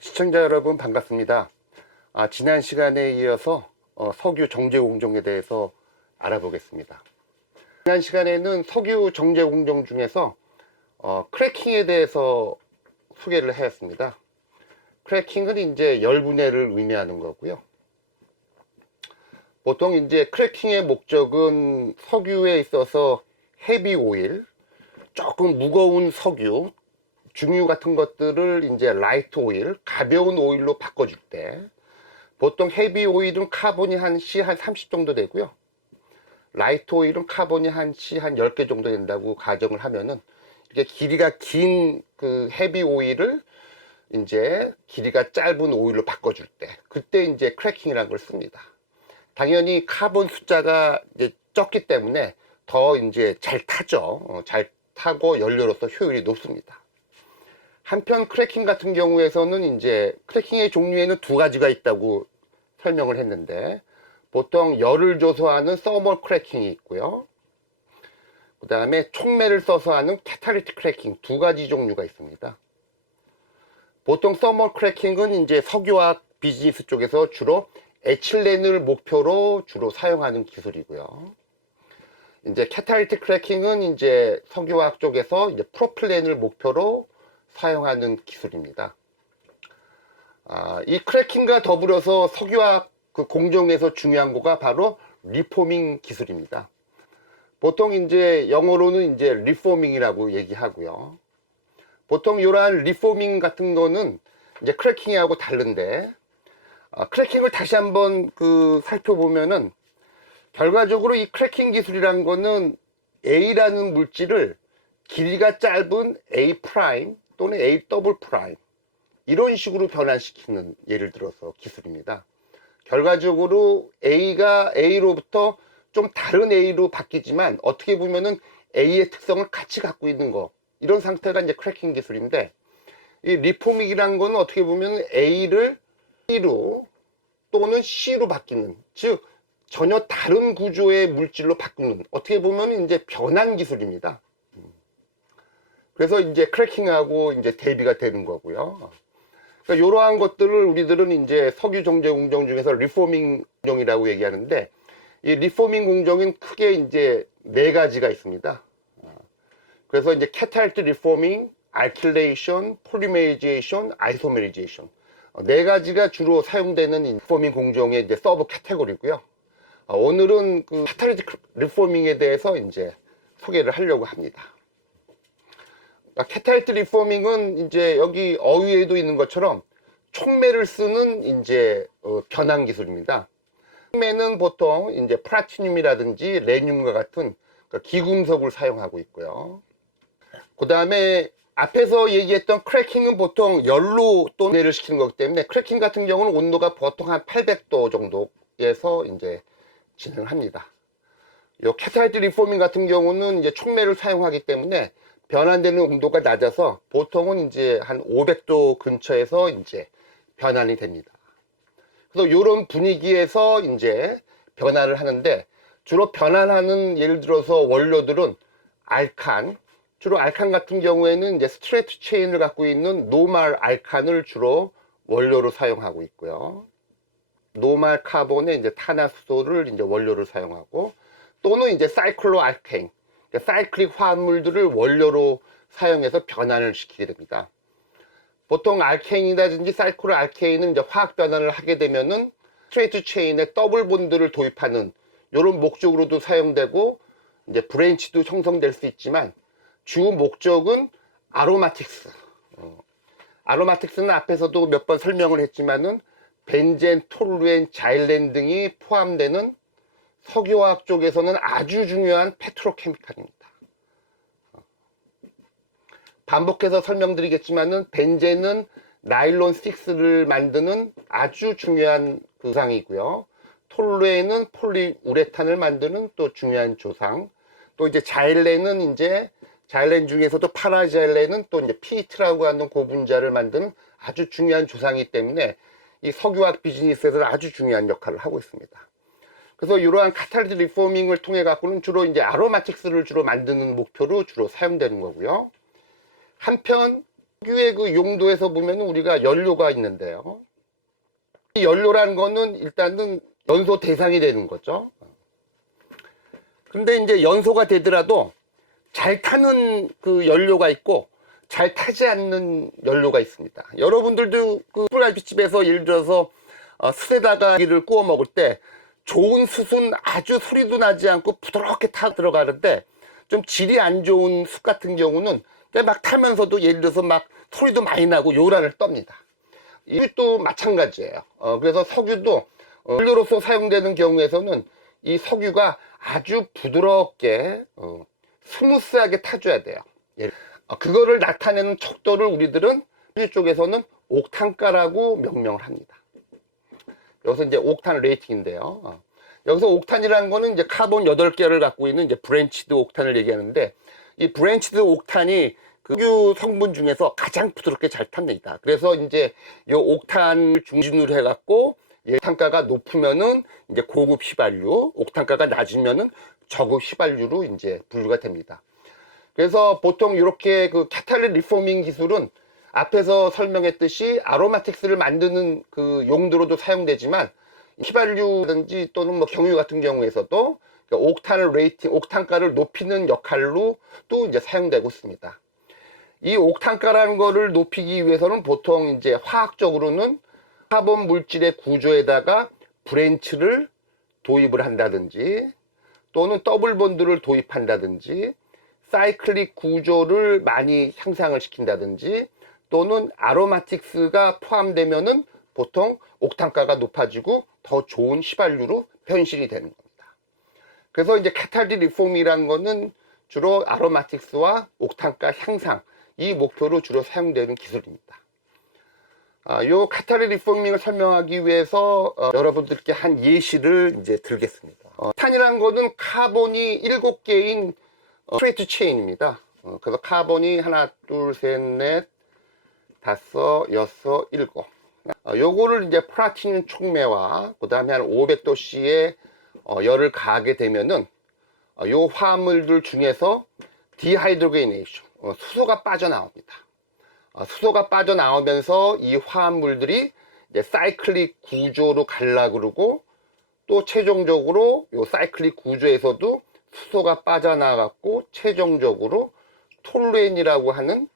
시청자 여러분 반갑습니다. 지난 시간에 이어서 석유 정제 공정에 대해서 알아보겠습니다. 지난 시간에는 석유 정제 공정 중에서 크래킹에 대해서 소개를 하였습니다. 크래킹은 이제 열분해를 의미하는 거고요. 보통 이제 크래킹의 목적은 석유에 있어서 헤비 오일, 조금 무거운 석유, 중유 같은 것들을 이제 라이트 오일, 가벼운 오일로 바꿔줄 때, 보통 헤비 오일은 카본이 한 시 한 30 정도 되고요. 라이트 오일은 카본이 한 시 한 10개 정도 된다고 가정을 하면은, 이게 길이가 긴 그 헤비 오일을 이제 길이가 짧은 오일로 바꿔줄 때, 그때 이제 크래킹이라는 걸 씁니다. 당연히 카본 숫자가 이제 적기 때문에 더 이제 잘 타죠. 잘 타고 연료로서 효율이 높습니다. 한편 크래킹 같은 경우에서는 이제 크래킹의 종류에는 두 가지가 있다고 설명을 했는데, 보통 열을 줘서 하는 서멀 크래킹이 있고요. 그 다음에 촉매를 써서 하는 캐탈리틱 크래킹, 두 가지 종류가 있습니다. 보통 서멀 크래킹은 이제 석유화학 비즈니스 쪽에서 주로 에틸렌을 목표로 주로 사용하는 기술이고요. 이제 캐탈리틱 크래킹은 이제 석유화학 쪽에서 이제 프로필렌을 목표로 사용하는 기술입니다. 이 크래킹과 더불어서 석유화학 그 공정에서 중요한 거가 바로 리포밍 기술입니다. 보통 이제 영어로는 이제 리포밍이라고 얘기하고요. 보통 이러한 리포밍 같은 거는 이제 크래킹하고 다른데, 크래킹을 다시 한번 살펴보면은 결과적으로 이 크래킹 기술이란 거는 A라는 물질을 길이가 짧은 A 프라임 또는 A 더블 프라임 이런 식으로 변환시키는, 예를 들어서 기술입니다. 결과적으로 A가 A로부터 좀 다른 A로 바뀌지만 어떻게 보면은 A의 특성을 같이 갖고 있는 거, 이런 상태가 이제 크래킹 기술인데, 이 리포밍이라는 거는 어떻게 보면 A를 B로 또는 C로 바뀌는, 즉 전혀 다른 구조의 물질로 바꾸는, 어떻게 보면 이제 변환 기술입니다. 그래서 이제 크래킹하고 이제 대비가 되는 거고요. 그러니까 이러한 것들을 우리들은 이제 석유 정제 공정 중에서 리포밍 공정이라고 얘기하는데, 이 리포밍 공정은 크게 이제 네 가지가 있습니다. 그래서 이제 캐탈리틱 리포밍, 알킬레이션, 폴리메리제이션, 아이소메리제이션, 네 가지가 주로 사용되는 리포밍 공정의 이제 서브 캐테고리고요. 오늘은 그 캐탈리틱 리포밍에 대해서 이제 소개를 하려고 합니다. 캐탈리틱 리포밍은 이제 여기 어휘에도 있는 것처럼 촉매를 쓰는 이제 변환 기술입니다. 촉매는 보통 이제 플라티늄이라든지 레늄과 같은 기금속을 사용하고 있고요. 그 다음에 앞에서 얘기했던 크래킹은 보통 열로 또 분해를 시키는 거기 때문에, 크래킹 같은 경우는 온도가 보통 한 800도 정도에서 이제 진행을 합니다. 이 캐탈리틱 리포밍 같은 경우는 이제 촉매를 사용하기 때문에 변환되는 온도가 낮아서 보통은 이제 한 500도 근처에서 이제 변환이 됩니다. 그래서 이런 분위기에서 이제 변환을 하는데, 주로 변환하는 예를 들어서 원료들은 알칸, 주로 알칸 같은 경우에는 이제 스트레이트 체인을 갖고 있는 노말 알칸을 주로 원료로 사용하고 있고요. 노말 카본의 이제 탄화수소를 이제 원료를 사용하고, 또는 이제 사이클로 알케인, 사이클릭 화합물들을 원료로 사용해서 변환을 시키게 됩니다. 보통 알케인이라든지 사이클로 알케인은 이제 화학 변환을 하게 되면은 스트레이트 체인에 더블 본드를 도입하는 이런 목적으로도 사용되고, 이제 브랜치도 형성될 수 있지만 주 목적은 아로마틱스. 아로마틱스는 앞에서도 몇 번 설명을 했지만은 벤젠, 톨루엔, 자일렌 등이 포함되는 석유화학 쪽에서는 아주 중요한 페트로케미칼입니다. 반복해서 설명드리겠지만은 벤젠은 나일론 6를 만드는 아주 중요한 조상이고요. 톨루엔은 폴리우레탄을 만드는 또 중요한 조상. 또 이제 자일렌은 이제 자일렌 중에서도 파라자일렌은 또 이제 피트라고 하는 고분자를 만드는 아주 중요한 조상이기 때문에 이 석유화학 비즈니스에서는 아주 중요한 역할을 하고 있습니다. 그래서 이러한 카탈리틱 리포밍을 통해 갖고는 주로 이제 아로마틱스를 주로 만드는 목표로 주로 사용되는 거고요. 한편 석유의 그 용도에서 보면 우리가 연료가 있는데요. 이 연료라는 거는 일단은 연소 대상이 되는 거죠. 근데 이제 연소가 되더라도 잘 타는 그 연료가 있고 잘 타지 않는 연료가 있습니다. 여러분들도 그 술갈비집에서 예를 들어서 숯에다가 기를 구워 먹을 때 좋은 숯은 아주 소리도 나지 않고 부드럽게 타 들어가는데 좀 질이 안 좋은 숯 같은 경우는 막 타면서도 예를 들어서 막 소리도 많이 나고 요란을 떱니다. 이것도 마찬가지예요. 그래서 석유도 연료로서 사용되는 경우에서는 이 석유가 아주 부드럽게 스무스하게 타줘야 돼요. 그거를 나타내는 척도를 우리들은 석유 쪽에서는 옥탄가라고 명명을 합니다. 여기서 이제 옥탄 레이팅인데요. 여기서 옥탄이라는 거는 이제 카본 8개를 갖고 있는 이제 브랜치드 옥탄을 얘기하는데, 이 브랜치드 옥탄이 그 석유 성분 중에서 가장 부드럽게 잘 탑니다. 그래서 이제 이 옥탄을 중심으로 해갖고 옥탄가가 높으면은 이제 고급 휘발유, 옥탄가가 낮으면은 저급 휘발유로 이제 분류가 됩니다. 그래서 보통 이렇게 그 캐탈리틱 리포밍 기술은 앞에서 설명했듯이 아로마틱스를 만드는 그 용도로도 사용되지만 휘발유든지 또는 뭐 경유 같은 경우에서도 옥탄을 레이팅, 옥탄가를 높이는 역할로 또 이제 사용되고 있습니다. 이 옥탄가라는 거를 높이기 위해서는 보통 이제 화학적으로는 카본 물질의 구조에다가 브랜치를 도입을 한다든지 또는 더블 본드를 도입한다든지 사이클릭 구조를 많이 향상을 시킨다든지 또는 아로마틱스가 포함되면은 보통 옥탄가가 높아지고 더 좋은 휘발유로 변신이 되는 겁니다. 그래서 이제 캐탈리틱 리폼이라는 거는 주로 아로마틱스와 옥탄가 향상, 이 목표로 주로 사용되는 기술입니다. 요 캐탈리틱 리포밍을 설명하기 위해서 여러분들께 한 예시를 이제 들겠습니다. 탄이라는 거는 카본이 7개인 스트레이트 체인입니다. 그래서 카본이 하나, 둘, 셋, 넷, 다섯, 여섯, 일곱. 요거를 이제 플라티늄 촉매와 그 다음에 한 500도씨의 열을 가하게 되면은 요 화합물들 중에서 디하이드로게네이션, 수소가 빠져나옵니다. 수소가 빠져나오면서 이 화합물들이 이제 사이클릭 구조로 갈라 그러고 또 최종적으로 요 사이클릭 구조에서도 수소가 빠져나갔고 최종적으로 톨루엔이라고 하는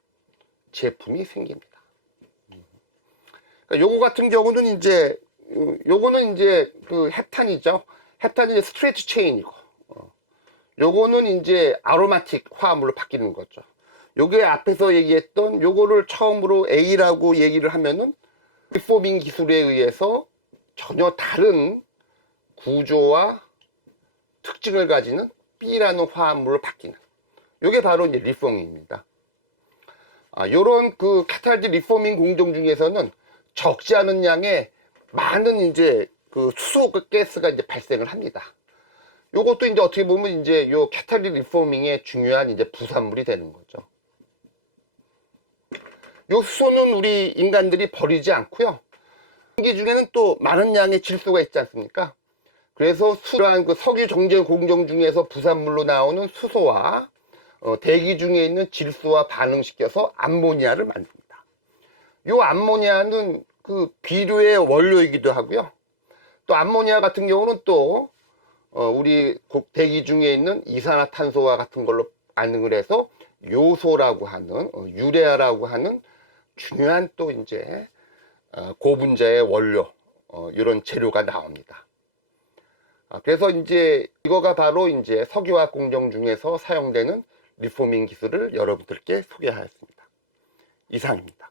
제품이 생깁니다. 그러니까 요거 같은 경우는 이제 요거는 이제 그 헵탄이죠. 헵탄이 이제 스트레이트 체인이고 요거는 이제 아로마틱 화합물로 바뀌는 거죠. 요게 앞에서 얘기했던 요거를 처음으로 A라고 얘기를 하면은 리포밍 기술에 의해서 전혀 다른 구조와 특징을 가지는 B라는 화합물로 바뀌는 요게 바로 이제 리포밍입니다. 요런 그 캐탈리틱 리포밍 공정 중에서는 적지 않은 양의 많은 이제 그 수소 가스가 이제 발생을 합니다. 요것도 이제 어떻게 보면 이제 요 캐탈리틱 리포밍의 중요한 이제 부산물이 되는 거죠. 요 수소는 우리 인간들이 버리지 않고요. 공기 중에는 또 많은 양의 질소가 있지 않습니까? 그래서 이러한 그 석유 정제 공정 중에서 부산물로 나오는 수소와 대기 중에 있는 질소와 반응시켜서 암모니아를 만듭니다. 요 암모니아는 그 비료의 원료이기도 하고요. 또 암모니아 같은 경우는 또 우리 대기 중에 있는 이산화탄소와 같은 걸로 반응을 해서 요소라고 하는 유레아라고 하는 중요한 또 이제 고분자의 원료 이런 재료가 나옵니다. 그래서 이제 이거가 바로 이제 석유화학 공정 중에서 사용되는 리포밍 기술을 여러분들께 소개하였습니다. 이상입니다.